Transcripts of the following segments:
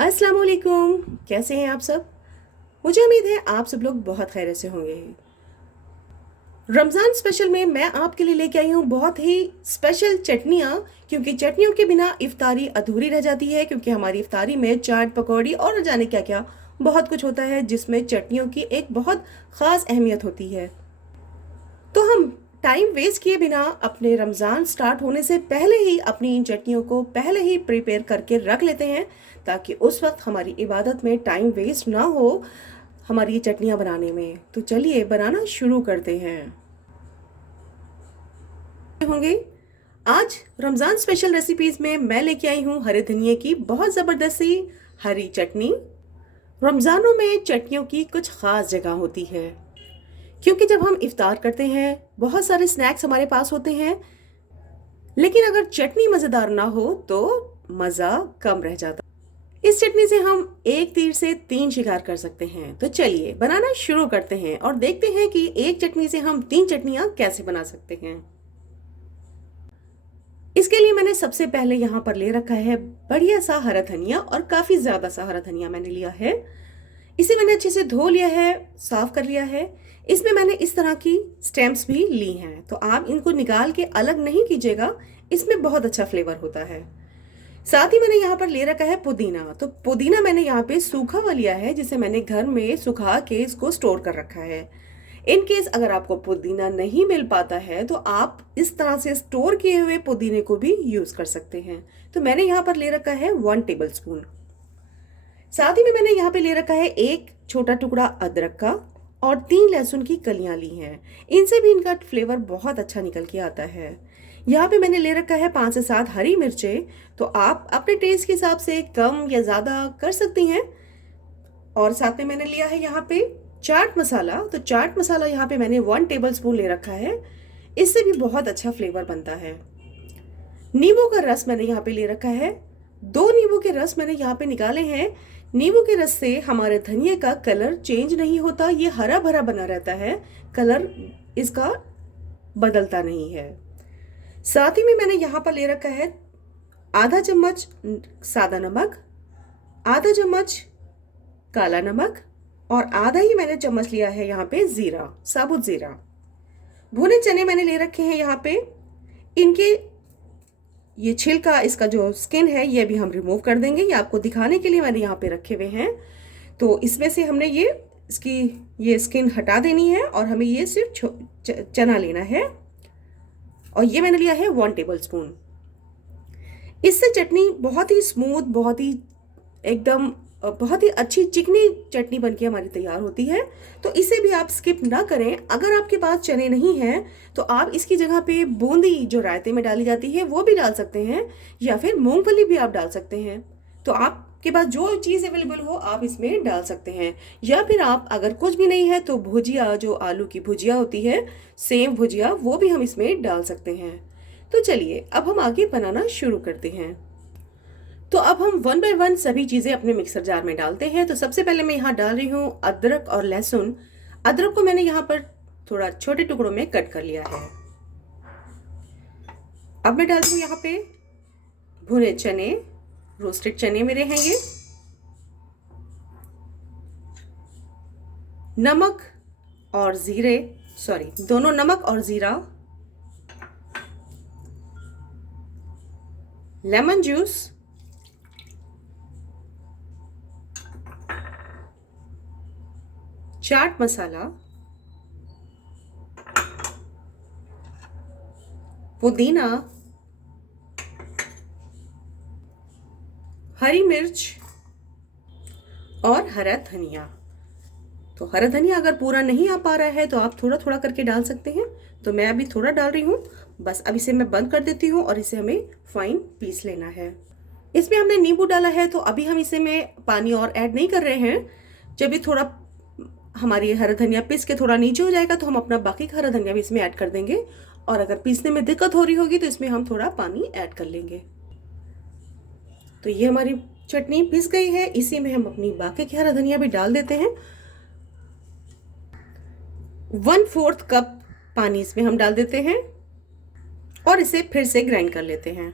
अस्सलाम वालेकुम। कैसे हैं आप सब? मुझे उम्मीद है आप सब लोग बहुत खैरियत से होंगे। रमज़ान स्पेशल में मैं आपके लिए लेके आई हूँ बहुत ही स्पेशल चटनियाँ, क्योंकि चटनियों के बिना इफ्तारी अधूरी रह जाती है। क्योंकि हमारी इफ्तारी में चाट पकौड़ी और न जाने क्या क्या बहुत कुछ होता है, जिसमें चटनियों की एक बहुत ख़ास अहमियत होती है। तो हम टाइम वेस्ट किए बिना अपने रमज़ान स्टार्ट होने से पहले ही अपनी इन चटनियों को पहले ही प्रिपेयर करके रख लेते हैं, ताकि उस वक्त हमारी इबादत में टाइम वेस्ट ना हो हमारी ये चटनियाँ बनाने में। तो चलिए बनाना शुरू करते हैं। होंगे आज रमज़ान स्पेशल रेसिपीज़ में मैं लेके आई हूँ हरे धनिए की बहुत ज़बरदस्त सी हरी चटनी। रमज़ानों में चटनियों की कुछ ख़ास जगह होती है, क्योंकि जब हम इफ्तार करते हैं बहुत सारे स्नैक्स हमारे पास होते हैं, लेकिन अगर चटनी मज़ेदार ना हो तो मज़ा कम रह जाता। इस चटनी से हम एक तीर से तीन शिकार कर सकते हैं। तो चलिए बनाना शुरू करते हैं और देखते हैं कि एक चटनी से हम तीन चटनियाँ कैसे बना सकते हैं। इसके लिए मैंने सबसे पहले यहाँ पर ले रखा है बढ़िया सा हरा धनिया, और काफ़ी ज़्यादा सा हरा धनिया मैंने लिया है। इसे मैंने अच्छे से धो लिया है, साफ कर लिया है। इसमें मैंने इस तरह की स्टेम्स भी ली हैं, तो आप इनको निकाल के अलग नहीं कीजिएगा, इसमें बहुत अच्छा फ्लेवर होता है। साथ ही मैंने यहाँ पर ले रखा है पुदीना। तो पुदीना मैंने यहाँ पे सूखा हुआ लिया है, जिसे मैंने घर में सुखा के इसको स्टोर कर रखा है। इन केस अगर आपको पुदीना नहीं मिल पाता है तो आप इस तरह से स्टोर किए हुए पुदीने को भी यूज कर सकते हैं। तो मैंने यहाँ पर ले रखा है 1 टेबल स्पून। साथ ही में मैंने यहाँ पे ले रखा है एक छोटा टुकड़ा अदरक का और 3 लहसुन की कलियां ली हैं। इनसे भी इनका फ्लेवर बहुत अच्छा निकल के आता है। यहाँ पे मैंने ले रखा है 5 से 7 हरी मिर्चें। तो आप अपने टेस्ट के हिसाब से कम या ज़्यादा कर सकती हैं। और साथ में मैंने लिया है यहाँ पे चाट मसाला। तो चाट मसाला यहाँ पे मैंने 1 टेबल स्पून ले रखा है, इससे भी बहुत अच्छा फ्लेवर बनता है। नींबू का रस मैंने यहाँ पे ले रखा है। 2 नींबू के रस मैंने यहाँ पे निकाले हैं। नींबू के रस से हमारे धनिए का कलर चेंज नहीं होता, ये हरा भरा बना रहता है, कलर इसका बदलता नहीं है। साथ ही में मैंने यहाँ पर ले रखा है आधा चम्मच सादा नमक, आधा चम्मच काला नमक, और आधा ही मैंने चम्मच लिया है यहाँ पे जीरा, साबुत जीरा। भुने चने मैंने ले रखे हैं यहाँ पे। इनके ये छिलका, इसका जो स्किन है ये भी हम रिमूव कर देंगे, ये आपको दिखाने के लिए मैंने यहाँ पे रखे हुए हैं। तो इसमें से हमने इसकी ये स्किन हटा देनी है, और हमें ये सिर्फ चना लेना है। और ये मैंने लिया है 1 टेबल स्पून। इससे चटनी बहुत ही स्मूथ, बहुत ही एकदम बहुत ही अच्छी चिकनी चटनी बनके हमारी तैयार होती है। तो इसे भी आप स्किप ना करें। अगर आपके पास चने नहीं हैं तो आप इसकी जगह पे बूंदी जो रायते में डाली जाती है वो भी डाल सकते हैं, या फिर मूंगफली भी आप डाल सकते हैं। तो आपके पास जो चीज़ अवेलेबल हो आप इसमें डाल सकते हैं। या फिर आप अगर कुछ भी नहीं है तो भुजिया, जो आलू की भुजिया होती है, सेम भुजिया, वो भी हम इसमें डाल सकते हैं। तो चलिए अब हम आगे बनाना शुरू करते हैं। तो अब हम 1 बाय 1 सभी चीज़ें अपने मिक्सर जार में डालते हैं। तो सबसे पहले मैं यहाँ डाल रही हूँ अदरक और लहसुन। अदरक को मैंने यहाँ पर थोड़ा छोटे टुकड़ों में कट कर लिया है। अब मैं डाल रही हूँ यहाँ पे भुने चने, रोस्टेड चने मेरे हैं ये। नमक और जीरे, सॉरी, दोनों नमक और जीरा, लेमन जूस, चाट मसाला, पुदीना, हरी मिर्च और हरा धनिया। तो हरा धनिया अगर पूरा नहीं आ पा रहा है तो आप थोड़ा थोड़ा करके डाल सकते हैं। तो मैं अभी थोड़ा डाल रही हूँ। बस अब इसे मैं बंद कर देती हूँ और इसे हमें फाइन पीस लेना है। इसमें हमने नींबू डाला है, तो अभी हम इसे में पानी और ऐड नहीं कर रहे हैं। जब ये थोड़ा हमारी हरा धनिया पीस के थोड़ा नीचे हो जाएगा तो हम अपना बाकी का हरा धनिया भी इसमें ऐड कर देंगे। और अगर पीसने में दिक्कत हो रही होगी तो इसमें हम थोड़ा पानी ऐड कर लेंगे। तो ये हमारी चटनी पीस गई है। इसी में हम अपनी बाकी की हरा धनिया भी डाल देते हैं। 1/4 कप पानी इसमें हम डाल देते हैं और इसे फिर से ग्राइंड कर लेते हैं।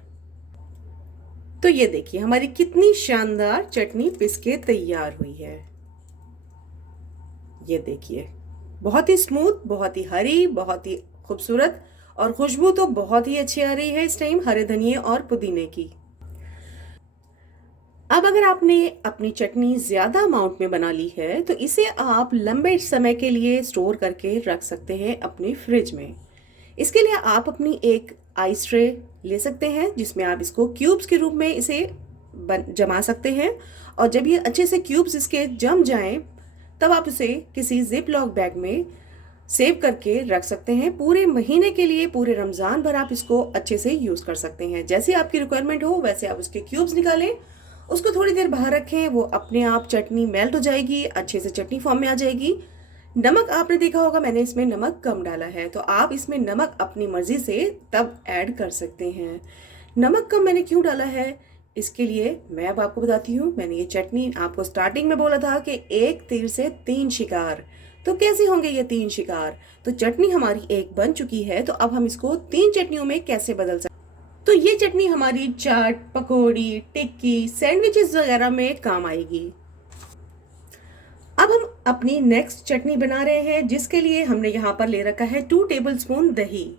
तो ये देखिए हमारी कितनी शानदार चटनी पिस के तैयार हुई है। ये देखिए बहुत ही स्मूथ, बहुत ही हरी, बहुत ही खूबसूरत, और खुशबू तो बहुत ही अच्छी आ रही है इस टाइम हरे धनिए और पुदीने की। अब अगर आपने अपनी चटनी ज्यादा अमाउंट में बना ली है तो इसे आप लंबे समय के लिए स्टोर करके रख सकते हैं अपने फ्रिज में। इसके लिए आप अपनी एक आइस ट्रे ले सकते हैं जिसमें आप इसको क्यूब्स के रूप में इसे जमा सकते हैं, और जब ये अच्छे से क्यूब्स इसके जम जाएं तब आप इसे किसी जिप लॉक बैग में सेव करके रख सकते हैं। पूरे महीने के लिए, पूरे रमज़ान भर आप इसको अच्छे से यूज़ कर सकते हैं। जैसे आपकी रिक्वायरमेंट हो वैसे आप उसके क्यूब्स निकालें, उसको थोड़ी देर बाहर रखें, वो अपने आप चटनी मेल्ट हो जाएगी, अच्छे से चटनी फॉर्म में आ जाएगी। नमक आपने देखा होगा मैंने इसमें नमक कम डाला है, तो आप इसमें नमक अपनी मर्जी से तब ऐड कर सकते हैं। नमक कम मैंने क्यों डाला है इसके लिए मैं अब आपको बताती हूँ। मैंने ये चटनी आपको स्टार्टिंग में बोला था कि एक तीर से 3 शिकार, तो कैसे होंगे ये 3 शिकार। तो चटनी हमारी एक बन चुकी है, तो अब हम इसको 3 चटनियों में कैसे बदल सकते। तो ये चटनी हमारी चाट, पकौड़ी, टिक्की, सैंडविचेस वगैरह में काम आएगी। अब हम अपनी नेक्स्ट चटनी बना रहे हैं, जिसके लिए हमने यहाँ पर ले रखा है 2 टेबलस्पून दही,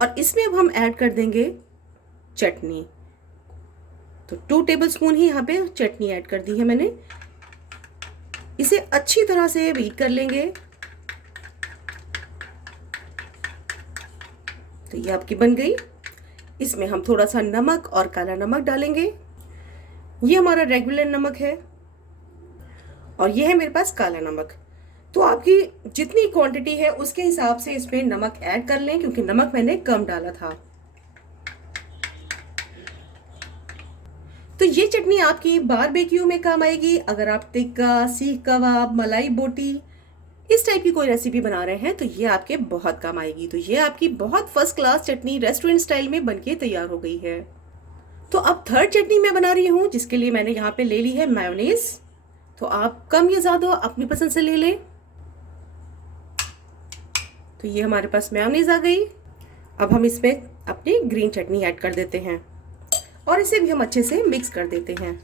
और इसमें अब हम ऐड कर देंगे चटनी। तो 2 टेबलस्पून ही यहाँ पे चटनी ऐड कर दी है मैंने। इसे अच्छी तरह से बीट कर लेंगे। तो ये आपकी बन गई। इसमें हम थोड़ा सा नमक और काला नमक डालेंगे। ये हमारा रेगुलर नमक है और ये है मेरे पास काला नमक। तो आपकी जितनी क्वांटिटी है उसके हिसाब से इसमें नमक ऐड कर लें, क्योंकि नमक मैंने कम डाला था। तो ये चटनी आपकी बारबेक्यू में काम आएगी। अगर आप टिक्का, सीख कबाब, मलाई बोटी इस टाइप की कोई रेसिपी बना रहे हैं तो ये आपके बहुत काम आएगी। तो ये आपकी बहुत फर्स्ट क्लास चटनी रेस्टोरेंट स्टाइल में बनके तैयार हो गई है। तो अब थर्ड चटनी मैं बना रही हूँ, जिसके लिए मैंने यहाँ पे ले ली है मेयोनीज। तो आप कम या ज्यादा अपनी पसंद से ले लें। तो ये हमारे पास मेयोनीज आ गई। अब हम इसमें अपनी ग्रीन चटनी ऐड कर देते हैं और इसे भी हम अच्छे से मिक्स कर देते हैं।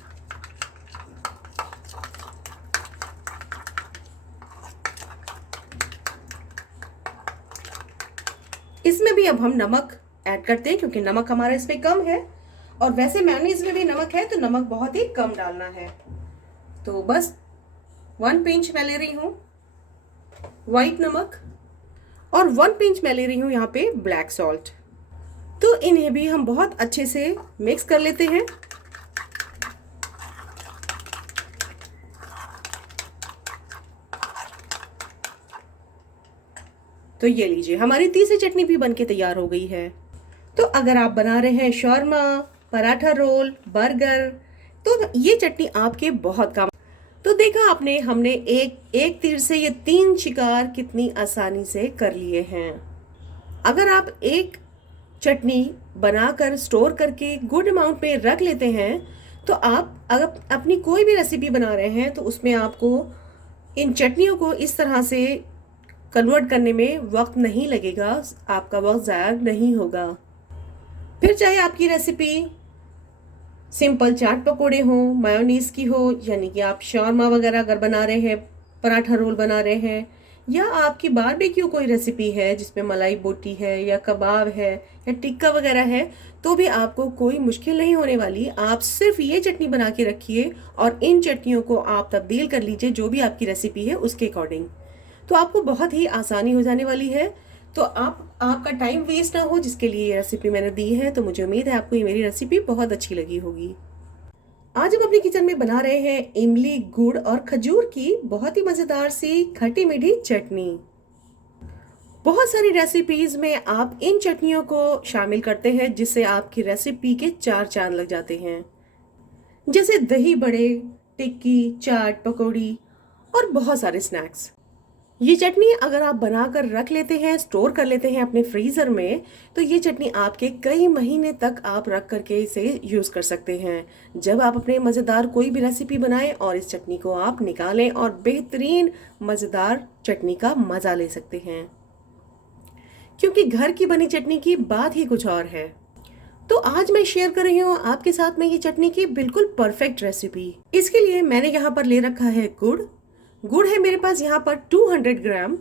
इसमें भी अब हम नमक ऐड करते हैं, क्योंकि नमक हमारा इसमें कम है, और वैसे मेयोनीज में भी नमक है तो नमक बहुत ही कम डालना है। तो बस 1 पिंच मैं ले रही हूँ व्हाइट नमक, और 1 पिंच मैं ले रही हूँ यहाँ पे ब्लैक सॉल्ट। तो इन्हें भी हम बहुत अच्छे से मिक्स कर लेते हैं। तो ये लीजिए हमारी तीसरी चटनी भी बनके तैयार हो गई है। तो अगर आप बना रहे हैं शौरमा, पराठा रोल, बर्गर, तो ये चटनी आपके बहुत काम। तो देखा आपने, हमने एक तीर से ये 3 शिकार कितनी आसानी से कर लिए हैं। अगर आप एक चटनी बनाकर स्टोर करके गुड अमाउंट में रख लेते हैं, तो आप अगर अपनी कोई भी रेसिपी बना रहे हैं तो उसमें आपको इन चटनियों को इस तरह से कन्वर्ट करने में वक्त नहीं लगेगा, आपका वक्त ज़ाया नहीं होगा। फिर चाहे आपकी रेसिपी सिंपल चाट पकोड़े हो, मायोनीज की हो, यानी कि आप शौरमा वगैरह अगर बना रहे हैं, पराठा रोल बना रहे हैं, या आपकी बारबेक्यू कोई रेसिपी है जिसमें मलाई बोटी है या कबाब है या टिक्का वगैरह है, तो भी आपको कोई मुश्किल नहीं होने वाली। आप सिर्फ ये चटनी बना के रखिए और इन चटनियों को आप तब्दील कर लीजिए जो भी आपकी रेसिपी है उसके अकॉर्डिंग। तो आपको बहुत ही आसानी हो जाने वाली है। तो आपका टाइम वेस्ट ना हो, जिसके लिए ये रेसिपी मैंने दी है। तो मुझे उम्मीद है आपको ये मेरी रेसिपी बहुत अच्छी लगी होगी। आज हम अपनी किचन में बना रहे हैं इमली, गुड़ और खजूर की बहुत ही मज़ेदार सी खट्टी मीठी चटनी। बहुत सारी रेसिपीज में आप इन चटनियों को शामिल करते हैं, जिससे आपकी रेसिपी के 4 चांद लग जाते हैं, जैसे दही बड़े, टिक्की, चाट, पकौड़ी और बहुत सारे स्नैक्स। ये चटनी अगर आप बनाकर रख लेते हैं, स्टोर कर लेते हैं अपने फ्रीज़र में, तो ये चटनी आपके कई महीने तक आप रख करके इसे यूज़ कर सकते हैं। जब आप अपने मज़ेदार कोई भी रेसिपी बनाएं और इस चटनी को आप निकालें और बेहतरीन मज़ेदार चटनी का मज़ा ले सकते हैं, क्योंकि घर की बनी चटनी की बात ही कुछ और है। तो आज मैं शेयर कर रही हूँ आपके साथ में ये चटनी की बिल्कुल परफेक्ट रेसिपी। इसके लिए मैंने यहाँ पर ले रखा है गुड़। गुड़ है मेरे पास यहाँ पर 200 ग्राम,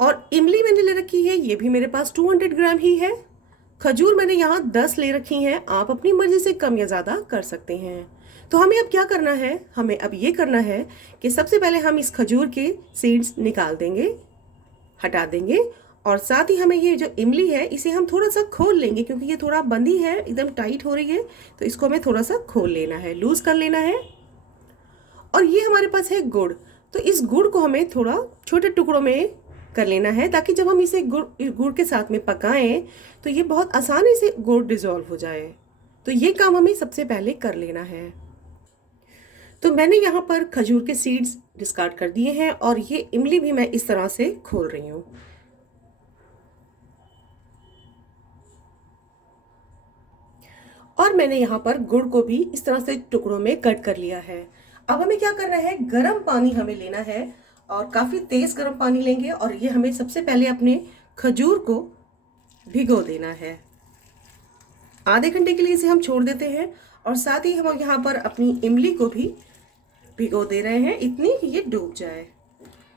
और इमली मैंने ले रखी है, ये भी मेरे पास 200 ग्राम ही है। खजूर मैंने यहाँ 10 ले रखी हैं, आप अपनी मर्जी से कम या ज़्यादा कर सकते हैं। तो हमें अब क्या करना है, हमें अब ये करना है कि सबसे पहले हम इस खजूर के सीड्स निकाल देंगे, हटा देंगे, और साथ ही हमें ये जो इमली है इसे हम थोड़ा सा खोल लेंगे, क्योंकि ये थोड़ा बंदी है, एकदम टाइट हो रही है, तो इसको हमें थोड़ा सा खोल लेना है, लूज कर लेना है। और ये हमारे पास है गुड़, तो इस गुड़ को हमें थोड़ा छोटे टुकड़ों में कर लेना है, ताकि जब हम इसे गुड़ के साथ में पकाएं तो ये बहुत आसानी से गुड़ डिजोल्व हो जाए। तो ये काम हमें सबसे पहले कर लेना है। तो मैंने यहाँ पर खजूर के सीड्स डिस्कार्ड कर दिए हैं, और ये इमली भी मैं इस तरह से खोल रही हूँ। और मैंने यहाँ पर गुड़ को भी इस तरह से टुकड़ों में कट कर लिया है। अब हमें क्या करना है, गर्म पानी हमें लेना है, और काफी तेज गर्म पानी लेंगे, और ये हमें सबसे पहले अपने खजूर को भिगो देना है। आधे घंटे के लिए इसे हम छोड़ देते हैं, और साथ ही हम यहाँ पर अपनी इमली को भी भिगो दे रहे हैं, इतनी कि ये डूब जाए।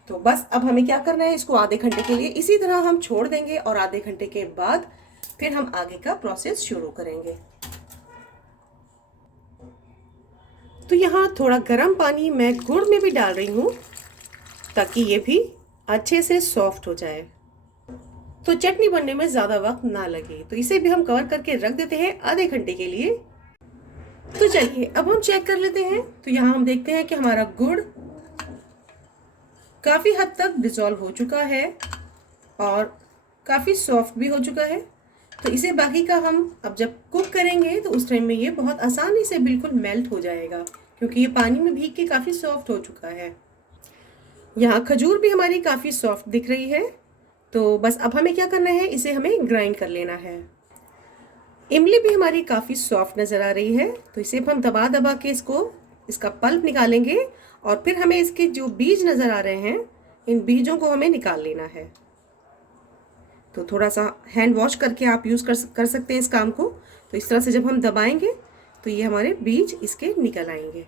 तो बस अब हमें क्या करना है, इसको आधे घंटे के लिए इसी तरह हम छोड़ देंगे, और आधे घंटे के बाद फिर हम आगे का प्रोसेस शुरू करेंगे। तो यहाँ थोड़ा गर्म पानी मैं गुड़ में भी डाल रही हूँ, ताकि ये भी अच्छे से सॉफ्ट हो जाए, तो चटनी बनने में ज़्यादा वक्त ना लगे। तो इसे भी हम कवर करके रख देते हैं आधे घंटे के लिए। तो चलिए अब हम चेक कर लेते हैं। तो यहाँ हम देखते हैं कि हमारा गुड़ काफ़ी हद तक डिसॉल्व हो चुका है, और काफ़ी सॉफ्ट भी हो चुका है। तो इसे बाकी का हम अब जब कुक करेंगे तो उस टाइम में ये बहुत आसानी से बिल्कुल मेल्ट हो जाएगा, क्योंकि ये पानी में भीग के काफ़ी सॉफ्ट हो चुका है। यहाँ खजूर भी हमारी काफ़ी सॉफ्ट दिख रही है। तो बस अब हमें क्या करना है, इसे हमें ग्राइंड कर लेना है। इमली भी हमारी काफ़ी सॉफ्ट नज़र आ रही है, तो इसे हम दबा दबा के इसका पल्प निकालेंगे, और फिर हमें इसके जो बीज नज़र आ रहे हैं, इन बीजों को हमें निकाल लेना है। तो थोड़ा सा हैंड वॉश करके आप यूज़ कर सकते हैं इस काम को। तो इस तरह से जब हम दबाएंगे तो ये हमारे बीज इसके निकल आएंगे।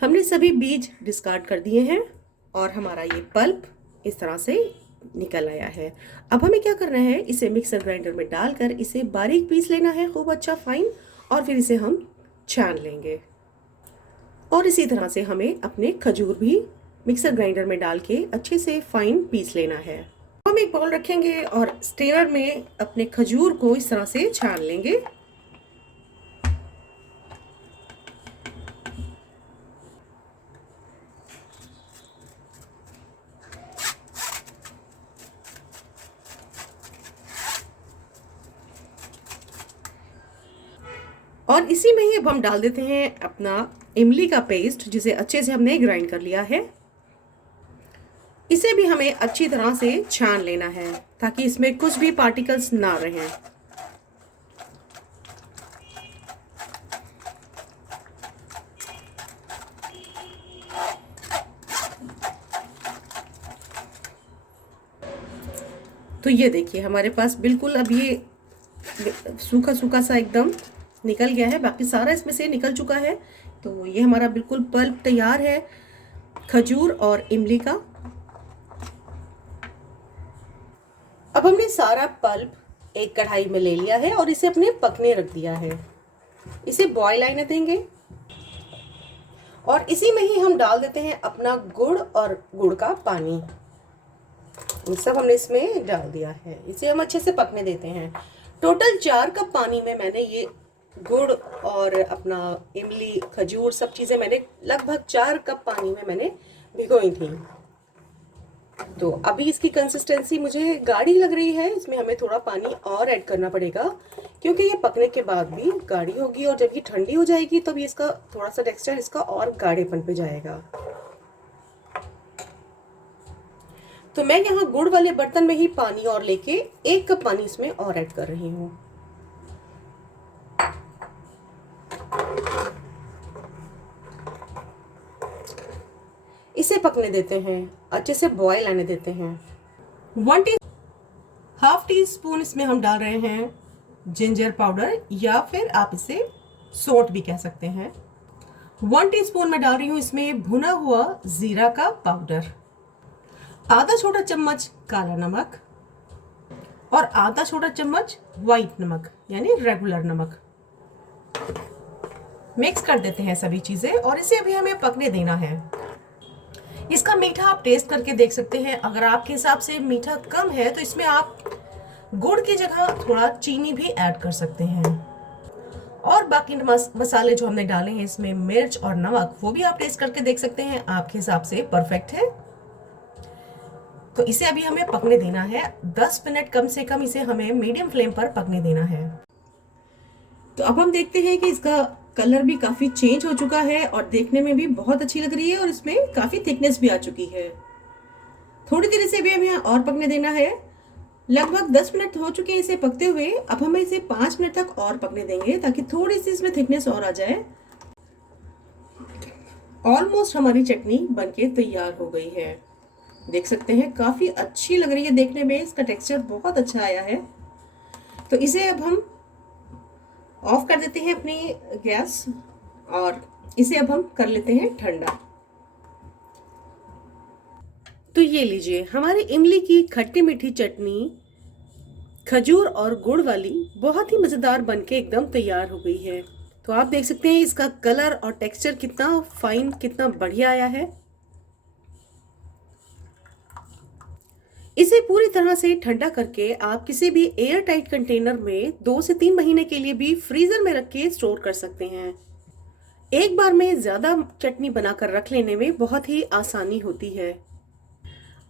हमने सभी बीज डिस्कार्ड कर दिए हैं, और हमारा ये पल्प इस तरह से निकल आया है। अब हमें क्या करना है, इसे मिक्सर ग्राइंडर में डालकर इसे बारीक पीस लेना है, खूब अच्छा फाइन, और फिर इसे हम छान लेंगे। और इसी तरह से हमें अपने खजूर भी मिक्सर ग्राइंडर में डाल के अच्छे से फाइन पीस लेना है। हम एक बाउल रखेंगे और स्ट्रेनर में अपने खजूर को इस तरह से छान लेंगे। और इसी में ही अब हम डाल देते हैं अपना इमली का पेस्ट, जिसे अच्छे से हमने ग्राइंड कर लिया है। इसे भी हमें अच्छी तरह से छान लेना है, ताकि इसमें कुछ भी पार्टिकल्स ना रहें। तो ये देखिए हमारे पास बिल्कुल अब ये सूखा सूखा सा एकदम निकल गया है, बाकी सारा इसमें से निकल चुका है। तो ये हमारा बिल्कुल पल्प तैयार है खजूर और इमली का। अब हमने सारा पल्प एक कढ़ाई में ले लिया है, और इसे अपने पकने रख दिया है। इसे बॉयल आने देंगे, और इसी में ही हम डाल देते हैं अपना गुड़ और गुड़ का पानी। ये सब हमने इसमें डाल दिया है, इसे हम अच्छे से पकने देते हैं। टोटल 4 कप पानी में मैंने ये गुड़ और अपना इमली खजूर सब चीज़ें मैंने लगभग 4 कप पानी में मैंने भिगोई थी। तो अभी इसकी कंसिस्टेंसी मुझे गाढ़ी लग रही है, इसमें हमें थोड़ा पानी और ऐड करना पड़ेगा, क्योंकि ये पकने के बाद भी गाढ़ी होगी, और जब ये ठंडी हो जाएगी तब ये इसका थोड़ा सा टेक्सचर इसका और गाढ़ेपन पे जाएगा। तो मैं यहाँ गुड़ वाले बर्तन में ही पानी और लेके 1 कप पानी इसमें और ऐड कर रही हूँ। इसे पकने देते हैं, अच्छे से बॉयल आने देते हैं। हाफ टी स्पून इसमें हम डाल रहे हैं जिंजर पाउडर, या फिर आप इसे सौंठ भी कह सकते हैं। 1 टीस्पून मैं डाल रही हूँ इसमें भुना हुआ जीरा का पाउडर, आधा छोटा चम्मच काला नमक और आधा छोटा चम्मच व्हाइट नमक यानी रेगुलर नमक। मिक्स कर देते हैं सभी चीजें और इसे अभी हमें पकने देना है। इसका मीठा आप टेस्ट करके देख सकते हैं। अगर आपके हिसाब से मीठा कम है तो इसमें आप गुड़ की जगह थोड़ा चीनी भी ऐड कर सकते हैं। और बाकी मसाले जो हमने डाले हैं इसमें मिर्च और नमक, वो भी आप टेस्ट करके देख सकते हैं, आपके हिसाब से परफेक्ट है। तो इसे अभी हमें पकने देना है 10 मिनट, कम से कम इसे हमें मीडियम फ्लेम पर पकने देना है। तो अब हम देखते हैं कि इसका कलर भी काफी चेंज हो चुका है और देखने में भी बहुत अच्छी लग रही है और इसमें काफी थिकनेस भी आ चुकी है। थोड़ी देर इसे भी हमें और पकने देना है। लगभग 10 मिनट हो चुके हैं इसे पकते हुए। अब हम इसे 5 मिनट तक और पकने देंगे ताकि थोड़ी सी इसमें थिकनेस और आ जाए। ऑलमोस्ट हमारी चटनी बनके तैयार हो गई है। देख सकते हैं काफी अच्छी लग रही है देखने में, इसका टेक्सचर बहुत अच्छा आया है। तो इसे अब हम ऑफ कर देते हैं अपनी गैस और इसे अब हम कर लेते हैं ठंडा। तो ये लीजिए, हमारी इमली की खट्टी मीठी चटनी खजूर और गुड़ वाली बहुत ही मज़ेदार बनके एकदम तैयार हो गई है। तो आप देख सकते हैं इसका कलर और टेक्सचर कितना फाइन, कितना बढ़िया आया है। इसे पूरी तरह से ठंडा करके आप किसी भी एयर टाइट कंटेनर में 2 से 3 महीने के लिए भी फ्रीजर में रख के स्टोर कर सकते हैं। एक बार में ज़्यादा चटनी बनाकर रख लेने में बहुत ही आसानी होती है।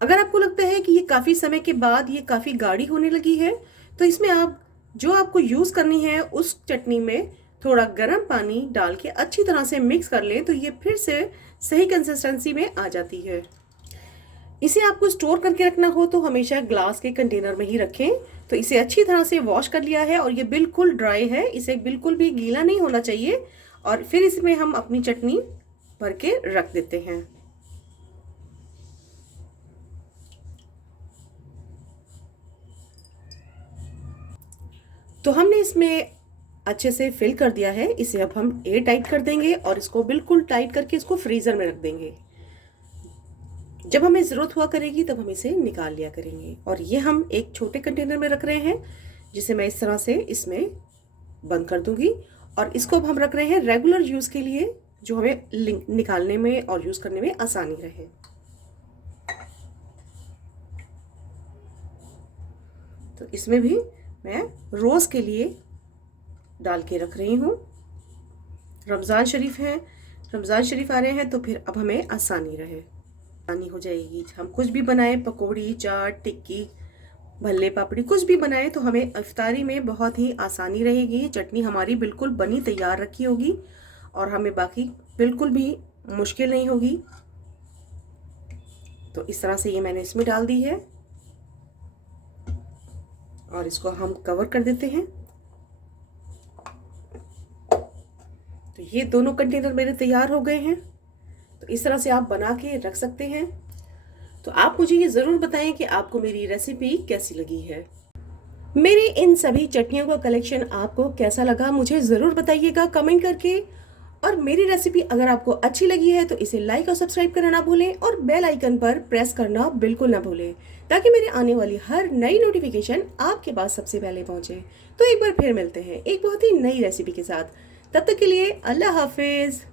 अगर आपको लगता है कि ये काफ़ी समय के बाद ये काफ़ी गाढ़ी होने लगी है, तो इसमें आप जो आपको यूज़ करनी है उस चटनी में थोड़ा गर्म पानी डाल के अच्छी तरह से मिक्स कर ले, तो ये फिर से सही कंसिस्टेंसी में आ जाती है। इसे आपको स्टोर करके रखना हो तो हमेशा ग्लास के कंटेनर में ही रखें। तो इसे अच्छी तरह से वॉश कर लिया है और ये बिल्कुल ड्राई है, इसे बिल्कुल भी गीला नहीं होना चाहिए। और फिर इसमें हम अपनी चटनी भर के रख देते हैं। तो हमने इसमें अच्छे से फिल कर दिया है। इसे अब हम एयर टाइट कर देंगे और इसको बिल्कुल टाइट करके इसको फ्रीजर में रख देंगे। जब हमें ज़रूरत हुआ करेगी तब हम इसे निकाल लिया करेंगे। और ये हम एक छोटे कंटेनर में रख रहे हैं, जिसे मैं इस तरह से इसमें बंद कर दूंगी। और इसको अब हम रख रहे हैं रेगुलर यूज़ के लिए, जो हमें निकालने में और यूज़ करने में आसानी रहे। तो इसमें भी मैं रोज़ के लिए डाल के रख रही हूँ। रमज़ान शरीफ है, रमज़ान शरीफ आ रहे हैं, तो फिर अब हमें आसानी हो जाएगी। हम कुछ भी बनाएं, पकौड़ी, चाट, टिक्की, भल्ले, पापड़ी, कुछ भी बनाएं तो हमें इफ्तारी में बहुत ही आसानी रहेगी। चटनी हमारी बिल्कुल बनी तैयार रखी होगी और हमें बाकी बिल्कुल भी मुश्किल नहीं होगी। तो इस तरह से ये मैंने इसमें डाल दी है और इसको हम कवर कर देते हैं। तो ये दोनों कंटेनर मेरे तैयार हो गए हैं। तो इस तरह से आप बना के रख सकते हैं। तो आप मुझे ये ज़रूर बताएं कि आपको मेरी रेसिपी कैसी लगी है। मेरी इन सभी चटनियों का कलेक्शन आपको कैसा लगा मुझे ज़रूर बताइएगा कमेंट करके। और मेरी रेसिपी अगर आपको अच्छी लगी है तो इसे लाइक और सब्सक्राइब करना ना भूलें और बेल आइकन पर प्रेस करना बिल्कुल ना भूलें, ताकि मेरे आने वाली हर नई नोटिफिकेशन आपके पास सबसे पहले पहुंचे। तो एक बार फिर मिलते हैं एक बहुत ही नई रेसिपी के साथ। तब तक के लिए अल्लाह हाफिज़।